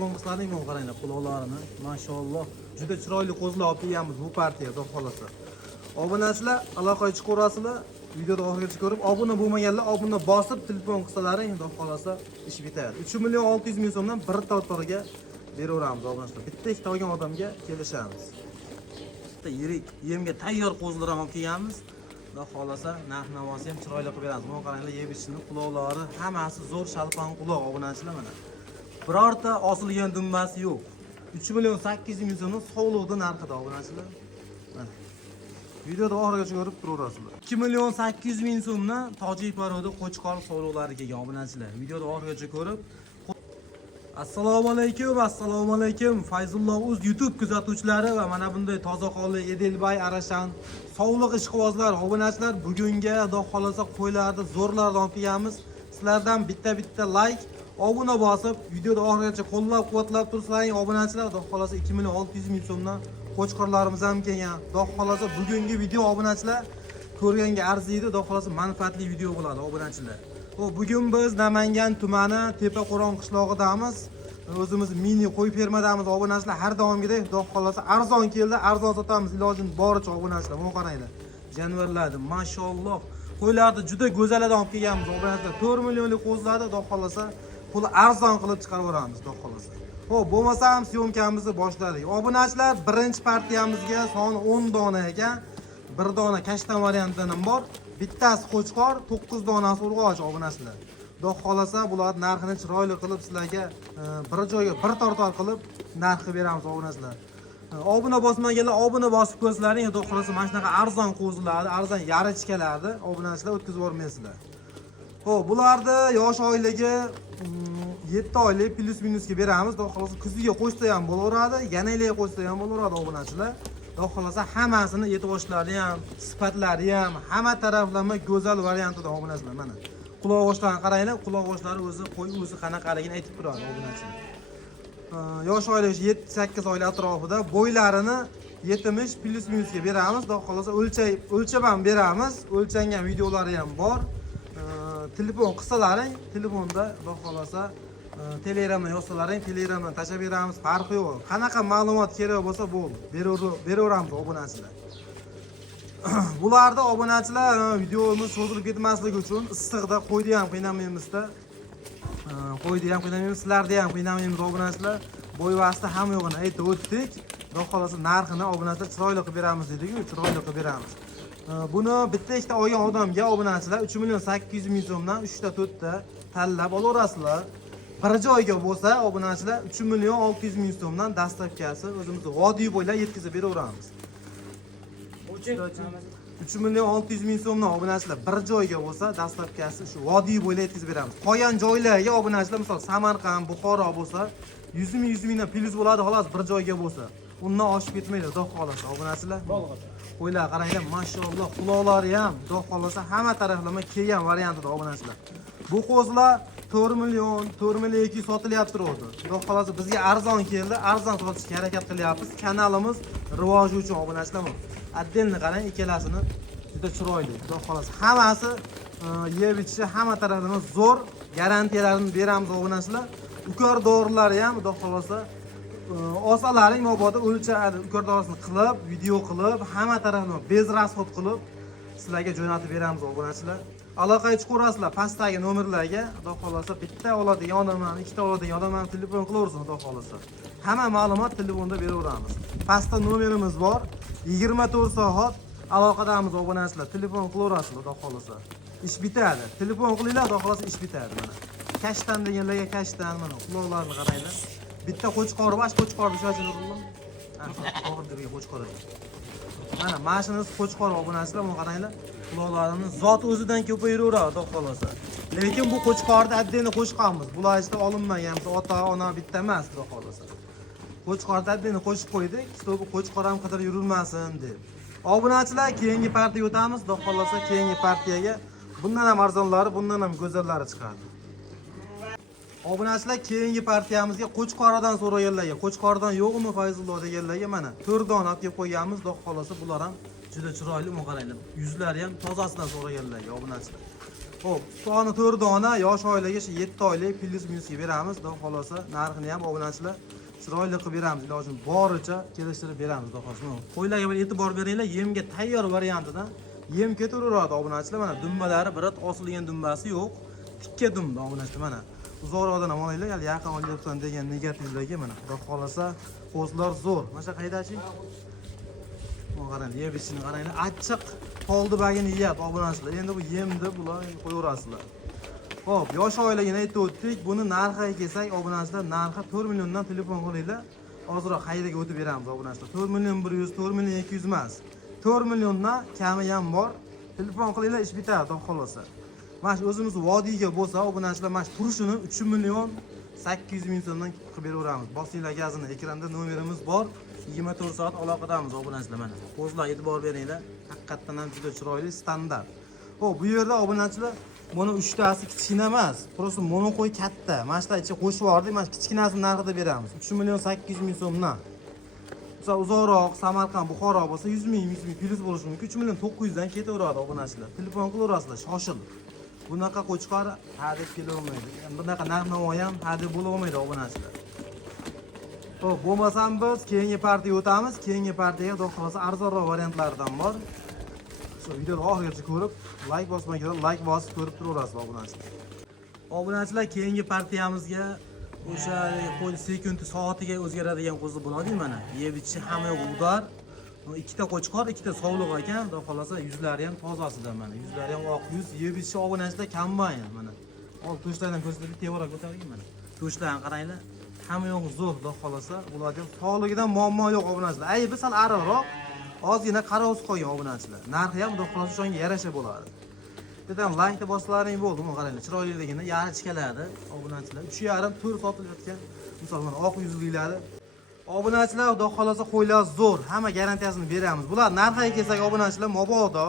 Qo'ng'islarning bu qaranglar, quloqlarini, mashalloh, juda chiroyli qo'zlar olib kelganmiz bu partiya, xudo xolasa. Obunachilar, aloqaga chiqarasizlar. Videoni oxirigacha ko'rib, obuna bo'lmaganlar obuna bosib, telefon qilsalaring, xudo xolasa ish bitadi. 3 million 600 ming so'mdan bir to'rtga beraveramiz obunachilar. Bitta ikkita olgan odamga kelishamiz. Bitta yirik, yemga tayyor qo'zlar ham olib kelganmiz. Xudo xolasa narx-navosi ham chiroyli qilib beramiz. Mana qaranglar, yeb ichishni quloqlari hammasi zo'r shalpon quloq obunachilar mana. Birorta osilgan dumbasi yo'q. 3 million 800 ming so'mning sog'liqda narxida obunachilar. Mana. Videoda oxirigacha ko'rib turaverasizlar. 2 million 800 ming so'mni tojik parodi qo'chqor sog'liqlari kelgan obunachilar. Videoda oxirigacha ko'rib. Assalomu alaykum. Fayzulloh Uz YouTube kuzatuvchilari va mana bunday toza-qonli Edelbay Arashan sog'liq ishqibozlar, obunachilar, bugungi xudo xolasa qo'ylarni zo'rlardan olib kelganmiz. Sizlardan bitta like, obuna bosib, videoda oxirigacha qo'llab-quvvatlab tursaring, obunachilar, xudo xolasa 2 million 600 ming so'mdan qo'chqorlarimiz ham kelgan. Xudo xolasa bugungi video obunachilar ko'rganga arziydi, xudo xolasa manfaatli video bo'ladi obunachilar. Bugun biz Namangan tumani Tepa-Qo'ron qishlog'idamiz. O'zimiz mini qo'y fermadamiz obunachilar. Har doimgidek xudo xolasa arzon keldi, arzon sotamiz ilojini boricha obunachilar. Mana qaranglar. Jonivorlarni mashalloh. Qo'ylarni juda go'zallardan olib kelganmiz obunachilar. 4 millionlik qo'zlarni xudo xolasa puli arzon qilib chiqaraveramiz xudo xolasa. Bo'lmasa ham syomkamizni boshladik. Obunachilar, birinchi partiyamizga soni 10 dona ekan. Bir dona kashtan variantidan ham bor. Bittasi qo'chqor, 9 donasi urg'och obunachilar. Xudo xolasa bularning narxini chiroyli qilib sizlarga bir joyga bir tortor qilib narxi beramiz obunachilar. Obuna bosmaganlar obuna bosib ko'rsalaring, xudo xolasa mana shunaqa arzon qo'zlarni, arzon yarichkalarni obunachilar o'tkazib yubormaysizlar. Bularni yosh oyligi 7 oylik plus minusga beramiz. Xudo xolasa kuziga qo'shsa ham bo'laveradi, yana yilga qo'shsa ham bo'laveradi obunachilar. Xudo xolasa hammasini e'tiborshlari ham, sifatlari ham, hamma taraflama go'zal variantida obunachilar mana. Quloq g'oshlarini qaranglar, quloq g'oshlari o'zi qo'y o'zi qanaqaligini aytib turadi obunachilar. Yosh oylik 7-8 oylik atrofida bo'ylarini 70 plus minusga beramiz. Xudo xolasa o'lchab ham beramiz. O'lchangan videolari ham bor. Telefon qilsalaring, telefonda xudo xolasa Telegramdan yozsalaring, Telegramdan tashab beramiz, farqi yo'q. Qanaqa ma'lumot kerak bo'lsa bo'ldi, beraveramiz obunachilar. Bularda obunachilar videomiz cho'zilib ketmasligi uchun issiqda qo'ydi ham qiynamaymiz-da. Sizlarda ham qiynamaymiz obunachilar. Bo'y vasti ham yo'g'ini aytib o'tdik. Xudo xolasa narxini obunachilar chiroyli qilib beramiz dedik-ku, chiroyli qilib beramiz. Buni bitta ikkita olgan odamga obunachilar 3 million 800 ming so'mdan 3 ta 4 ta tanlab olaverasizlar. Bir joyga bo'lsa obunachilar 3 million 600 ming so'mdan dastavkasi o'zimiz vodiy bo'ylab yetkazib beraveramiz. 3 million 600 ming so'mdan obunachilar bir joyga bo'lsa dastavkasi shu vodiy bo'ylab yetkazib beramiz. Qolgan joylarga obunachilar misol Samarqand, Buxoro bo'lsa 100 mingdan plus bo'ladi xolos bir joyga bo'lsa. Undan oshib ketmaydi, xudo xolasa obunachilar. Qo'ylar qaranglar, mashalloh, quloqlari ham xudo xolasa hamma taraflama kelgan variantida obunachilar. Bu qo'zlar 4 million 200 sotilyapti ro'zi. Xudo xolasa bizga arzon keldi, arzon sotishga harakat qilyapmiz. Kanalimiz rivoji uchun obunachilar. Отдельно qarang, ikkalasini juda chiroyli. Xudo xolasa hammasi yeb ichishi hamma taraflama zo'r, garantiyalarini beramiz obunachilar. Ukor dorilari ham xudo xolasa osalaring mabodo o'lchadi, ukor dorisini qilib, video qilib, hamma taraflama bez rasxod qilib sizlarga jo'natib beramiz obunachilar. Aloqaga chiqarasizlar pastdagi nomerlarga. Xudo xolasa bitta oladigan odamman, ikkita oladigan odamman telefon qilaversin xudo xolasa. Hamma ma'lumot telefonda beraveramiz. Pastda nomerimiz bor. 24 soat aloqadamiz obunachilar. Telefon qilaverasizlar xudo xolasa. Ish bitadi. Telefon qilinglar, xudo xolasa ish bitadi mana. Kashtan deganlarga kashtan mana quloqlarni qaranglar. Bitta qo'chqor bor, qo'chqorni shoshirdim. Oxirgi qo'chqor ekan. Mana mashinamiz qo'chqor obunachilar, mana qaranglar. Quloqlarini zot o'zidan ko'payiraveradi, xudo xolasa. Lekin bu qo'chqorni отдельно qo'shqanmiz. Bular ishda olinmagan, ota, ona bitta emas, xudo xolasa. Qo'chqorni отдельно qo'shib qo'ydik, bu qo'chqor ham qidirib yurilmasin deb. Obunachilar, keyingi partiyaga o'tamiz, xudo xolasa keyingi partiyaga bundan ham arzonlari, bundan ham go'zallari chiqadi. Obunachilar, keyingi partiyamizga qo'chqordan so'raganlarga, qo'chqordan yo'qmi Fayzulloh deganlarga mana 4 dona olib kelib qo'yganmiz, xudo xolasa bular ham juda chiroyli, qaranglar. Yuzlari ham tozasidan so'raganlarga obunachilar. Xo'p, soni 4 dona yosh oilaga 7 oylik plyus minusga beramiz. Xudo xolosa narxini ham obunachilar chiroyli qilib beramiz. Ilojim boricha kelishtirib beramiz. Xudo xolosa. Qo'ylarga bir e'tibor beringlar, yemga tayyor variantidan yem ketaveradi obunachilar. Mana dumbalari birat osilgan dumbasi yo'q. Tikka dumba obunachilar mana. Uzoqroqdan ham olinglar, yaqin olyapsan degan negativlarga mana. Xudo xolosa qo'zlar zo'r. Mana qaydachi? Qarang, yeb ichini qaranglar. Achchiq qoldi bagini yeyapti obunachilar. Endi bu yemni bular qo'yaverasizlar. Xo'p, yosh oilaga aytib o'tdik. Buni narxiga kelsak, obunachilar narxi 4 milliondan telefon qilinglar. Hozirroq qayerga o'tib beramiz obunachilar. 4 million 100, 4 million 200 emas. 4 milliondan kami ham bor. Telefon qilinglar, ish bitadi, xudo xolosa. Mana o'zimiz vodiyga bo'lsa, obunachilar mana turishini 3 million 800 ming so'mdan qilib beraveramiz. Bosinglar gazini, ekranda nomerimiz bor. 24 soat aloqadamiz obunachilar mana. Qo'zlar e'tibor beringlar. Haqiqatan ham juda chiroyli standart. Xo'p, bu yerda obunachilar buni 3 tasi kichkina emas, просто mono qo'y katta. Mana shu ichi qo'shib yubordik, mana kichkinasini narxida beramiz. 3 million 800 ming so'mdan. Misol uzoqroq Samarqand, Buxoro bo'lsa 100 ming plyus bo'lishi mumkin. 3 million 900 dan ketaveradi obunachilar. Telefon qilaverasizlar, shoshil. Bunaqa qo'chqor hadeb kelavermaydi. Bunaqa narx-navo ham hadeb bo'lavermaydi obunachilar. Xo'p, bo'lmasam biz keyingi partiyaga o'tamiz. Keyingi partiyaga xudo xolosa arzonroq variantlaridan bor. Shu videoni oxirigacha ko'rib, like bosmagan, like bosib ko'rib turaverasiz obunachilar. Obunachilar, keyingi partiyamizga o'sha qo'y sekundi soatiga o'zgaradigan qo'zi bo'ladi mana. Yeb ichishi hamma yo'q udar. Ikkita qo'chqor, ikkita sovliq ekan. Xudo xolosa yuzlari ham tozasidan mana. Yuzlari ham oq yuz, yeb ichishi obunachilar kambayn mana. Ol to'shlardan ko'rsatib tevarak ko'targan mana. To'shlarni qaranglar. Hamma yo'q zo'r, xudo xolosa. Bularga sog'ligidan muammo yo'q obunachilar. Aybi sal ariqroq, ozgina qarovsiz qolgan obunachilar. Narxi ham xudo xolosa shunga yarasha bo'ladi. Dedim, like boshlaring bo'ldi, mana qaranglar, chiroyliligini yarichkaladi obunachilar. 3,5 4 sotilayotgan. Misol mana oq yuzliklari. Obunachilar, xudo xolosa qo'ylar zo'r, hamma garantiyasini beramiz. Bular narxiga kelsak obunachilar, mabodo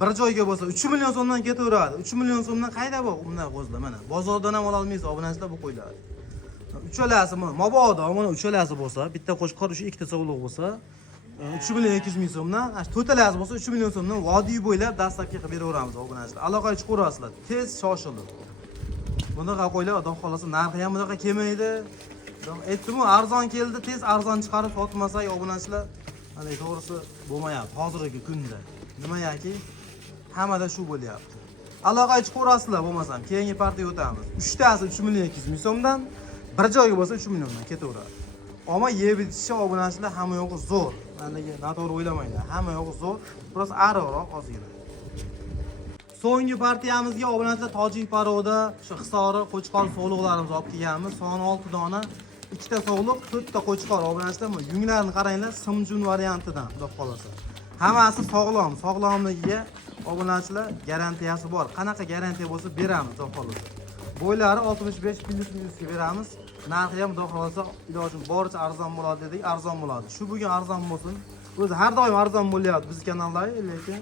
bir joyga bo'lsa 3 million so'mdan ketaveradi. 3 million so'mdan qayda bu bunday qo'zlar mana. Bozordan ham ola olmaysiz obunachilar bu qo'ylar. Uchalasi mabodo mana uchalasi bo'lsa, bitta qo'chqor o'sha ikkita sovliq bo'lsa, 3 million 200 ming so'mdan, to'talasi bo'lsa 3 million so'mdan vodiy bo'ylab dastlabki qilib beraveramiz obunachilar. Aloqaga chiqaverasizlar, tez shoshilib. Bunaqa qo'ylar xudo xolosa narxi ham bunaqa kelmaydi. Aytdim-ku, arzon keldi, tez arzon chiqarib sotmasak obunachilar, mana to'g'risi bo'lmayapti hozirgi kunda. Nima yoki hammada shu bo'lyapti. Aloqaga chiqaverasizlar, bo'lmasam keyingi partiyaga o'tamiz. 3 tasi 3 million 200 ming so'mdan, bir joyga bo'lsa 3 milliondan ketaveradi. Ammo yeb ichishi obunachilar hamma yo'qi zo'r. Menga noto'g'ri o'ylamanglar. Hamma yo'qi zo'r, biroz ariqroq ozgina. So'nggi partiyamizga obunachilar tojik parovda shu Hisori qo'chqor sovliqlarimizni olib kelganmiz. Soni 6 dona, ikkita sovliq, 4 ta qo'chqor obunachilar. Yunglarini qaranglar, simjun variantidan, xudo xolosa. Hammasi sog'lom, sog'lomligiga obunachilar garantiyasi bor. Qanaqa garantiya bo'lsa beramiz, xudo xolosa. Bo'ylari 65 plyusga beramiz. Narxi ham xudo xolosa ilojim boricha arzon bo'ladi dedik, arzon bo'ladi. Shu bugun arzon bo'lsin. O'zi har doim arzon bo'lyapti biz kanallarda, lekin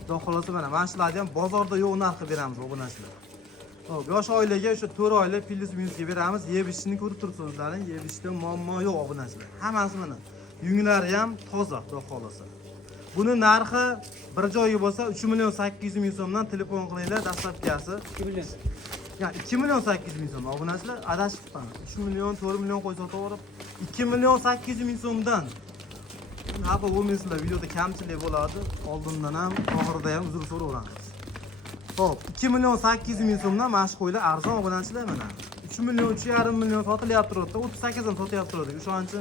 xudo xolosa mana shularni ham bozorda yo'q narxga beramiz obunachilar. Xo'p, yosh oilaga o'sha 4 oylik plyus minusga beramiz. Yeb ichishini ko'rib turibsizlar, yeb ichishda muammo yo'q obunachilar. Hammasi mana. Yunglari ham toza, xudo xolosa. Buni narxi bir joyga bo'lsa 3 million 800 ming so'mdan telefon qilinglar, dastlabkasi 2 million. Ya 2 million 800 ming so'm obunachilar adashibman. 3 million 4 million qo'y sotaverib 2 million 800 ming so'mdan. Xafa bo'lmaysizlar, videoda kamchilik bo'ladi. Oldindan ham, oxirida ham uzr so'raveramiz. Xo'p, 2 million 800 ming so'mdan mana shu qo'ylar arzon obunachilar mana. 3 million 3,5 million sotilyapti, 38 dan sotyapti. O'shancha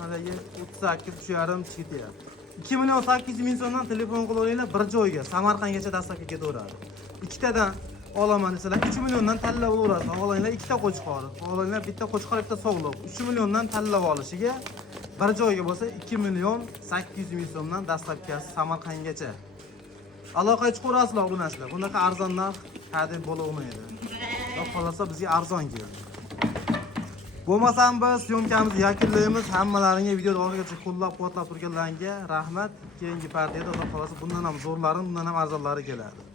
haligi 38 3,5 ketyapti. 2 million 800 ming so'mdan telefon qilaveringlar, bir joyga Samarqandgacha dastlabki ketaveradi. Ikkitadan olaman desalar 3 milliondan tanlab olaverasiz. Og'ilinglar ikkita qo'chqor, og'ilinglar bitta qo'chqor, bitta sog'liq. 3 milliondan tanlab olishiga bir joyga bo'lsa 2 million 800 ming so'mdan dastlabkasi Samarqandgacha. Aloqaga chiqaverasizlar obunachilar. Bunaqa arzon narx hadeb bo'lavermaydi. Xudo xolosa bizga arzon keladi. Bo'lmasam biz syomkamizni yakunlaymiz. Hammalaringga videoni oxirigacha qo'llab-quvvatlab turganlarga rahmat. Keyingi partiyada xudo xolosa bundan ham zo'rlari, bundan ham arzonlari keladi.